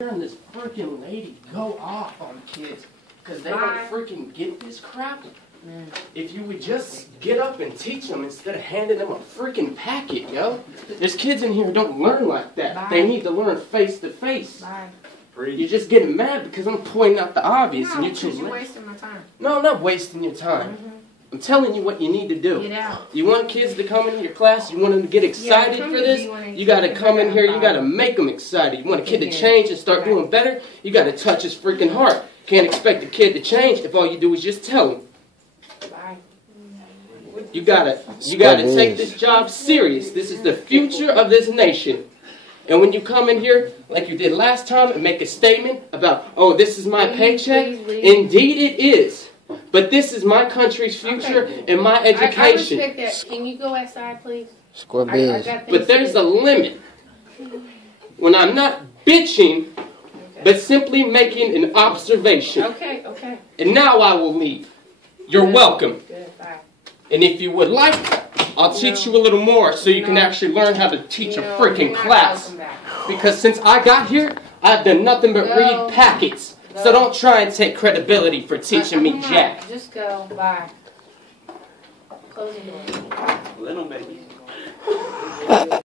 hearing this freaking lady go off on kids because they don't freaking get this crap. If you would just get up and teach them instead of handing them a freaking packet, yo. There's kids in here who don't learn like that. They need to learn face to face. You're just getting mad because I'm pointing out the obvious and you're wasting my time. No, I'm not wasting your time. I'm telling you what you need to do. Get out. You want kids to come into your class, you want them to get excited for this, you got to come in here, you got to make them excited. You want a kid to change and start doing better, you got to touch his freaking heart. Can't expect a kid to change if all you do is just tell him. You gotta take this job serious. This is the future of this nation. And when you come in here, like you did last time, and make a statement about, oh, this is my paycheck, indeed it is. But this is my country's future and my education. I respect that. Can you go outside, please? But there's a limit. When I'm not bitching, but simply making an observation. Okay. And now I will leave. You're welcome. Good, bye. And if you would like, I'll teach you a little more so you can actually learn how to teach a freaking class. Because since I got here, I've done nothing but read packets. So don't try and take credibility for teaching me jack. Just go. Bye. Close the door. Little baby.